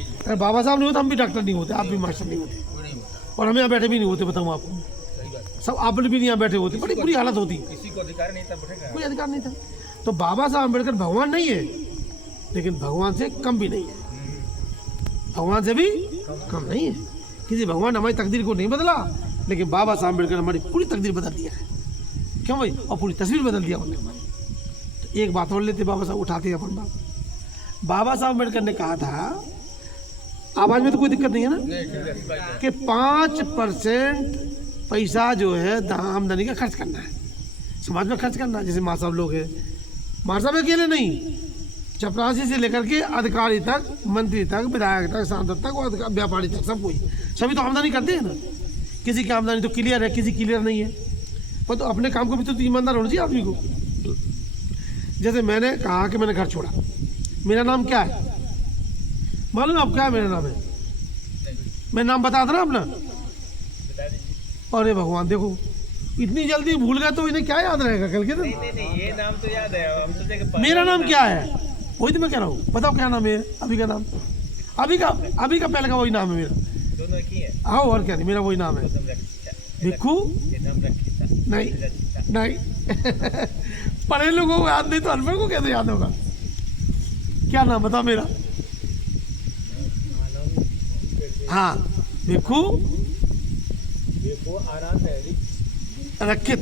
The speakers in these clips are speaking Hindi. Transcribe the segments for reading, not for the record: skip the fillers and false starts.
अगर बाबा साहब नहीं होते हम भी डॉक्टर नहीं होते, आप भी मास्टर नहीं होते, और हम यहाँ बैठे भी नहीं होते। बताऊँ आपको, सब आप भी नहीं यहाँ बैठे होते, बड़ी बुरी हालत होती, किसी को अधिकार नहीं था, कोई अधिकार नहीं था। तो बाबा साहब अम्बेडकर भगवान नहीं है, लेकिन भगवान से कम भी नहीं है, भगवान से भी कम नहीं है। किसी भगवान ने हमारी तकदीर को नहीं बदला, लेकिन बाबा साहब अम्बेडकर हमारी पूरी तकदीर बदल दिया है। क्यों भाई? और पूरी तस्वीर बदल दिया उन्होंने हमारी। तो एक बात और लेते बाबा साहब, उठाते हैं अपन बात। बाबा साहब अम्बेडकर ने कहा था, आवाज में तो कोई दिक्कत नहीं है ना, कि 5% पैसा जो है आमदनी का खर्च करना है, समाज में खर्च करना है। जैसे माँ साहब लोग हैं, माँ साहब अकेले नहीं, चपरासी से लेकर के अधिकारी तक, मंत्री तक, विधायक तक, सांसद तक और व्यापारी तक, सब कोई, सभी तो आमदनी करते हैं ना। किसी की आमदनी तो क्लियर है, किसी क्लियर नहीं है, पर तो अपने काम को भी तो ईमानदार होना चाहिए आदमी को। जैसे मैंने कहा कि मैंने घर छोड़ा, मेरा नाम क्या है मालूम है आप? क्या है मेरा नाम है? मैं नाम बता देना अपना। अरे भगवान, देखो इतनी जल्दी भूल गए तो इन्हें क्या याद रहेगा कल के दिन? नहीं, ये नाम तो याद है। हम सोचे कि मेरा नाम क्या है, वही तो मैं कह रहा हूँ। बताओ क्या नाम है अभी का? नाम अभी का पहले का वही नाम है मेरा। दोनों की है। आओ, और क्या नहीं, मेरा वही नाम है, भिक्खू। नहीं नहीं पढ़े लोगों को याद नहीं तो अनपढ़ को कैसे याद होगा? क्या नाम बताओ मेरा? हाँ, भिक्खू रक्षित,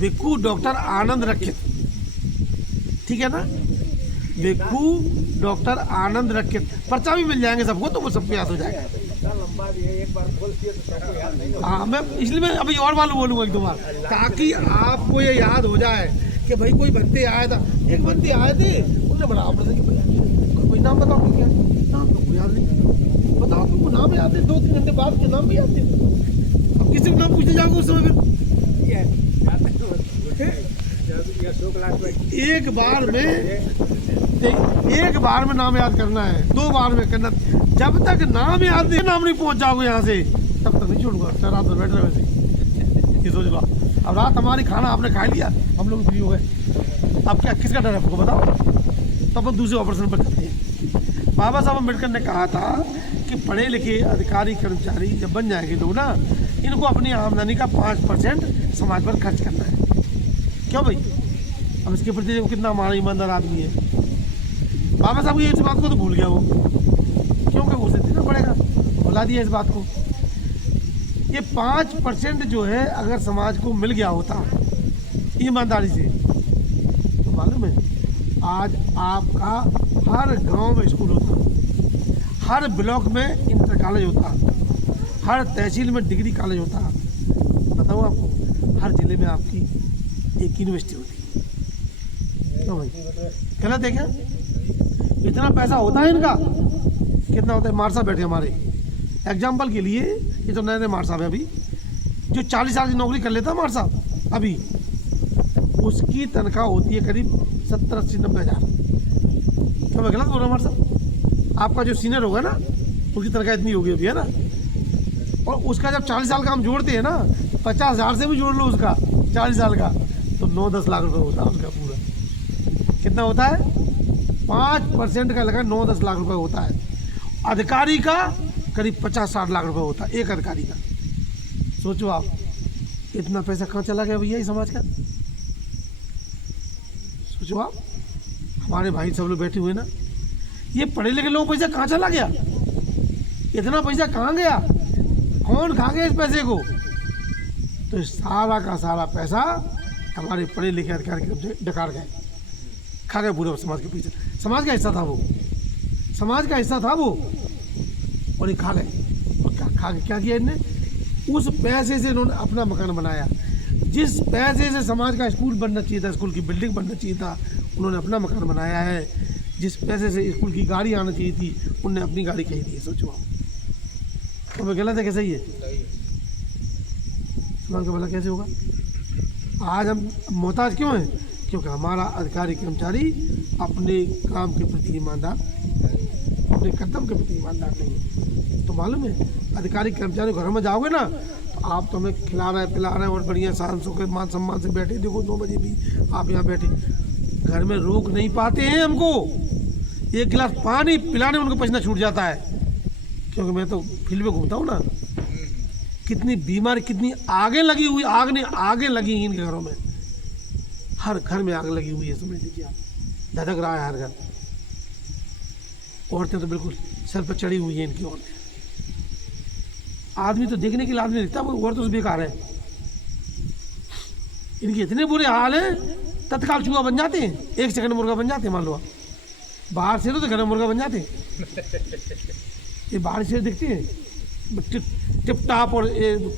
भिक्खू डॉक्टर आनंद रक्षित, ठीक है ना? भिक्खू डॉक्टर आनंद रक्षित, पर्चा भी मिल जाएंगे सबको, तो वो सबको याद हो जाएगा। हाँ, मैं इसलिए मैं अभी और मालूम बोलूँगा एक दो बार, ताकि आपको ये याद हो जाए कि भाई कोई बंदे आया था, एक बंदे आए थे, उन्होंने बड़ा ऑपरेशन किया। कोई नाम बताओ क्या? नाम तो कोई याद नहीं। बताओ तुमको नाम याद है? 2-3 घंटे बाद के नाम भी याद है। अब किसी को नाम पूछने जाओगे उस समय फिर एक बार में नाम याद करना है, 2 बार में करना। जब तक नाम याद नहीं, नाम नहीं पहुंच जाओगे यहाँ से, तब तक नहीं छोड़ूंगा। सर रात में बैठ रहे वैसे ये सोच लो। अब रात हमारी खाना आपने खा लिया, हम लोग फ्री हो गए, अब क्या किसका डर है आपको बताओ? तब हम दूसरे ऑपरेशन पर करते हैं। बाबा साहब अम्बेडकर ने कहा था कि पढ़े लिखे अधिकारी कर्मचारी जब बन जाएंगे लोग ना, इनको अपनी आमदनी का 5% समाज पर खर्च करना है। क्यों भाई? अब इसके प्रति वो कितना हमारा ईमानदार आदमी है। बाबा साहब ये इस बात को तो भूल गया वो, क्योंकि उसे देना पड़ेगा, भुला दिया इस बात को। ये 5% जो है अगर समाज को मिल गया होता ईमानदारी से, तो मालूम है आज आपका हर गांव में स्कूल होता, हर ब्लॉक में इंटर कॉलेज होता, हर तहसील में डिग्री कॉलेज होता। बताऊँ आपको, हर जिले में आपकी एक यूनिवर्सिटी होती। क्यों भाई? गलत है क्या? इतना पैसा होता है इनका? कितना होता है? मार साहब बैठे हमारे एग्जाम्पल के लिए, ये तो नए नए मार साहब है अभी, जो 40 साल की नौकरी कर लेता है मार साहब अभी, उसकी तनख्वाह होती है करीब 70-80-90 हज़ार। क्या मैं गलत बोल रहा हूँ मार साहब? आपका जो सीनियर होगा ना, उसकी तनख्वाह इतनी होगी अभी, है ना? और उसका जब 40 साल का हम जोड़ते हैं ना, 50,000 से भी जोड़ लो उसका 40 साल का, तो 9-10 लाख रुपये होता है उसका पूरा। कितना होता है? 5% का लगा 9-10 लाख रुपए होता है। अधिकारी का करीब 50-60 लाख रुपए होता है, एक अधिकारी का। सोचो आप, इतना पैसा कहाँ चला गया भैया इस समाज का? सोचो आप, हमारे भाई सब लोग बैठे हुए ना, ये पढ़े लिखे लोगों को पैसा कहाँ चला गया? इतना पैसा कहाँ गया? कौन खा गया इस पैसे को? तो सारा का सारा पैसा हमारे पढ़े लिखे अधिकारी के डकार गए, खा गए पूरे समाज के पीछे। समाज का हिस्सा था वो, समाज का हिस्सा था वो, और ये खा गए। और खा के क्या किया इन्होंने? उस पैसे से इन्होंने अपना मकान बनाया। जिस पैसे से समाज का स्कूल बनना चाहिए था, स्कूल की बिल्डिंग बनना चाहिए था, उन्होंने अपना मकान बनाया है। जिस पैसे से स्कूल की गाड़ी आना चाहिए थी, उनने अपनी गाड़ी खरीदी है। सोचो आप, तो मैं गलत है कैसे? ही है समाज का भला कैसे होगा? आज हम मोहताज क्यों हैं? क्योंकि हमारा अधिकारी कर्मचारी अपने काम के प्रति ईमानदार, अपने कर्तव्य के प्रति ईमानदार नहीं है। तो मालूम है, अधिकारी कर्मचारी घर में जाओगे ना, तो आप तो हमें खिला रहे पिला रहे और बढ़िया सांसों के मान सम्मान से बैठे, देखो 9 बजे भी आप यहाँ बैठे, घर में रोक नहीं पाते हैं हमको एक गिलास पानी पिलाने में उनका पसीना छूट जाता है, क्योंकि मैं तो फील्ड में घूमता हूँ ना। कितनी बीमारी, कितनी आगे लगी हुई, आगे लगी हैं इनके घरों में, हर घर में आग लगी हुई है, समझ लीजिए आप, धधक रहा है हर घर। औरतें तो बिल्कुल सर पर चढ़ी हुई हैं इनकी औरतें। आदमी तो देखने के लिए आदमी दिखता है, वो औरतों से बेकार है। इनके इतने बुरे हाल हैं, तत्काल चूहा बन जाते हैं, 1 सेकंड मुर्गा बन जाते हैं। मान लो बाहर से तो घर में मुर्गा बन जाते हैं। ये बाहर से दिखते हैं टिप टाप और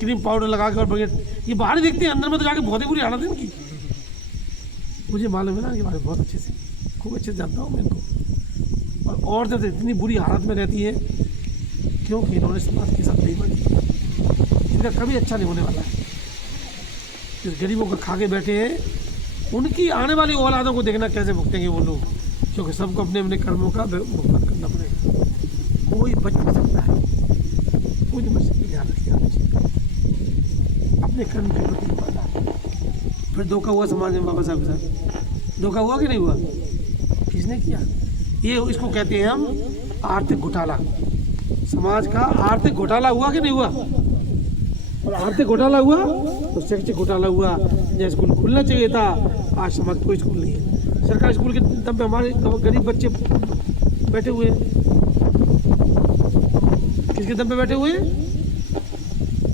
क्रीम पाउडर लगा के और बढ़िया, ये बाहर ही दिखते हैं, अंदर में तो जाके बहुत ही बुरी हालत है इनकी। मुझे मालूम है ना, ये बारे बहुत अच्छे से, खूब अच्छे से जानता हूँ मैं इनको। और औरतें तो इतनी बुरी हालत में रहती है क्योंकि इन्होंने समाज के साथ बेईमानी की। इनका कभी अच्छा नहीं होने वाला है। जिस गरीबों को खा के बैठे हैं, उनकी आने वाली औलादों को देखना कैसे भुगतेंगे वो लोग, क्योंकि सबको अपने अपने कर्मों का भुगतान करना पड़ेगा। कोई बच नहीं सकता है, कोई नहीं बच सकता। ध्यान रखिए, अपने कर्म के प्रति पता। फिर धोखा हुआ समाज में बाबा साहब के साथ, धोखा हुआ कि नहीं हुआ? किसने किया? ये इसको कहते हैं हम आर्थिक घोटाला। समाज का आर्थिक घोटाला हुआ कि नहीं हुआ? और आर्थिक घोटाला हुआ तो शैक्षिक घोटाला हुआ। जहाँ स्कूल खुलना चाहिए था, आज समाज कोई स्कूल नहीं है। सरकारी स्कूल के दम पे हमारे गरीब बच्चे बैठे हुए हैं। किसके दम पे बैठे हुए हैं?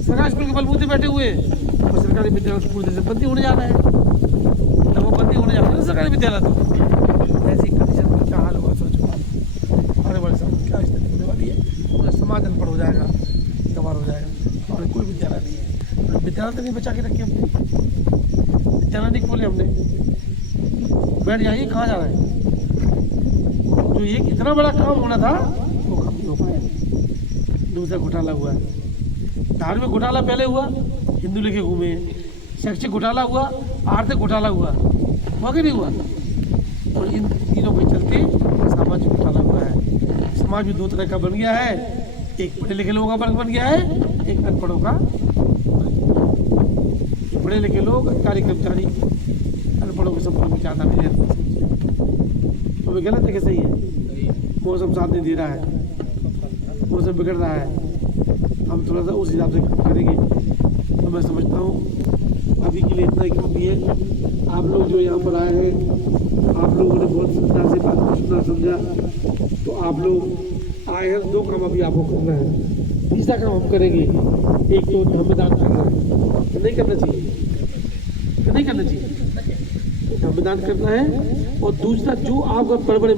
सरकारी स्कूल के बलबूते बैठे हुए हैं। और सरकारी विद्यालय पूरी से बंदी होने जा रहा है। तब वो बंदी होने जा रहा है सरकारी विद्यालय। तो ऐसी कंडीशन में क्या हाल होगा, सोचो आने वाले समय में क्या स्थिति होने वाली है। पूरा समाज अनपढ़ हो जाएगा, गंवार हो जाएगा, और कोई विद्यालय नहीं है। विद्यालय तो नहीं बचा के रखे हमने, विद्यालय नहीं खोले हमने। बैठ जाइए, कहाँ जा रहे हैं? जो ये इतना बड़ा काम होना था वो काम नहीं हो पाया। दूसरा घोटाला हुआ है, धार्मिक घोटाला पहले हुआ, हिंदू लेके घूमे। शैक्षिक घोटाला हुआ, आर्थिक घोटाला हुआ कि नहीं हुआ? और इन चीज़ों के चलते सामाजिक घोटाला हुआ है। समाज भी 2 तरह का बन गया है, एक पढ़े लिखे लोगों का वर्ग बन गया है, एक अनपढ़ों का। पढ़े लिखे लोग, अधिकारी कर्मचारी, अनपढ़ों के संपर्क में ज़्यादा नहीं रहते। तो वे गलत है कि सही है? मौसम साथ नहीं दे रहा है, मौसम बिगड़ रहा है, हम थोड़ा सा उस हिसाब से काम करेंगे। तो मैं समझता हूँ अभी के लिए इतना ही काफ़ी है। आप लोग जो यहाँ पर आए हैं, आप लोगों ने बहुत श्रद्धा से बात को सुना, समझा। तो आप लोग आए हैं, 2 काम अभी आपको करना है। तीसरा काम हम करेंगे, एक तो धर्मदान करना है, नहीं करना चाहिए, नहीं करना चाहिए, धर्मदान करना है। और दूसरा, जो आपका बड़े बड़े